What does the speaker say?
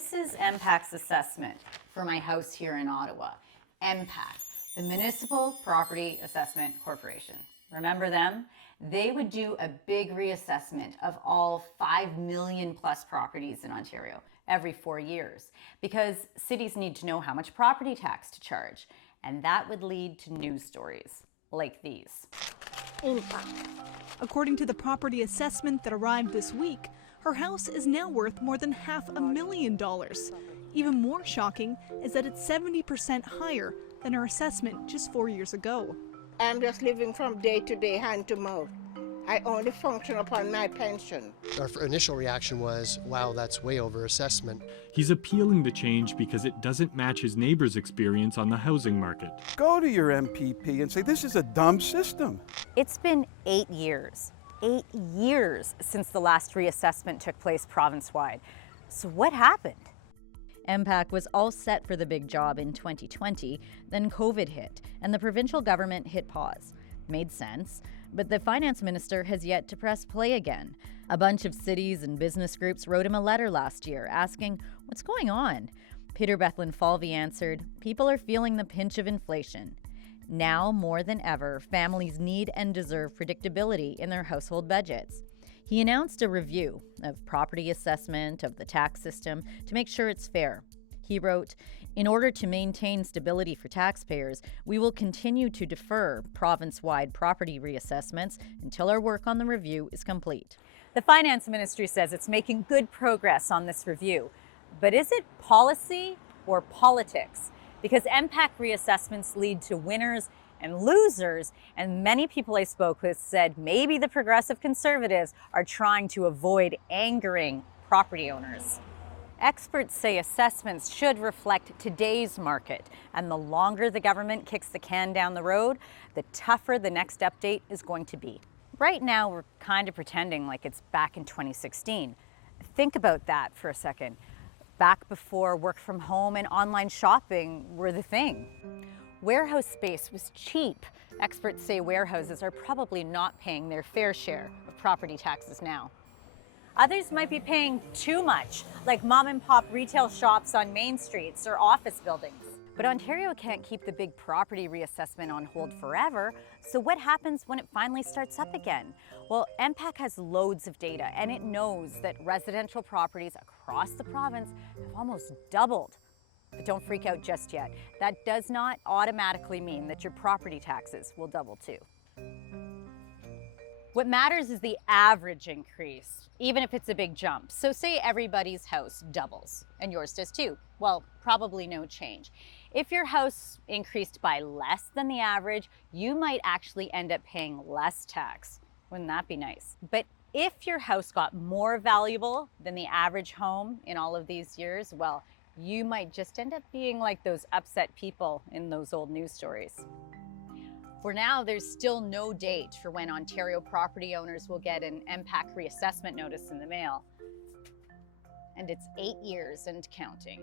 This is MPAC's assessment for my house here in Ottawa. MPAC, the Municipal Property Assessment Corporation. Remember them? They would do a big reassessment of all 5 million plus properties in Ontario every 4 years because cities need to know how much property tax to charge. And that would lead to news stories like these. Impact. According to the property assessment that arrived this week, her house is now worth more than $500,000. Even more shocking is that it's 70% higher than her assessment just 4 years ago. I'm just living from day to day, hand to mouth. I only function upon my pension. Our initial reaction was, wow, that's way over assessment. He's appealing the change because it doesn't match his neighbor's experience on the housing market. Go to your MPP and say, this is a dumb system. It's been 8 years. 8 years since the last reassessment took place province-wide. So what happened? MPAC was all set for the big job in 2020, then COVID hit, and the provincial government hit pause. Made sense, but the finance minister has yet to press play again. A bunch of cities and business groups wrote him a letter last year asking, what's going on? Peter Bethlen-Falvey answered, people are feeling the pinch of inflation. Now, more than ever, families need and deserve predictability in their household budgets. He announced a review of property assessment of the tax system to make sure it's fair. He wrote, in order to maintain stability for taxpayers, we will continue to defer province-wide property reassessments until our work on the review is complete. The Finance Ministry says it's making good progress on this review. But is it policy or politics? Because MPAC reassessments lead to winners and losers, and many people I spoke with said maybe the progressive Conservatives are trying to avoid angering property owners. Experts say assessments should reflect today's market, and the longer the government kicks the can down the road, the tougher the next update is going to be. Right now, we're kind of pretending like it's back in 2016. Think about that for a second. Back before work from home and online shopping were the thing. Warehouse space was cheap. Experts say warehouses are probably not paying their fair share of property taxes now. Others might be paying too much, like mom and pop retail shops on main streets or office buildings. But Ontario can't keep the big property reassessment on hold forever, so what happens when it finally starts up again? Well, MPAC has loads of data, and it knows that residential properties across the province have almost doubled. But don't freak out just yet. That does not automatically mean that your property taxes will double too. What matters is the average increase, even if it's a big jump. So say everybody's house doubles, and yours does too. Well, probably no change. If your house increased by less than the average, you might actually end up paying less tax. Wouldn't that be nice? But if your house got more valuable than the average home in all of these years, well, you might just end up being like those upset people in those old news stories. For now, there's still no date for when Ontario property owners will get an MPAC reassessment notice in the mail. And it's 8 years and counting.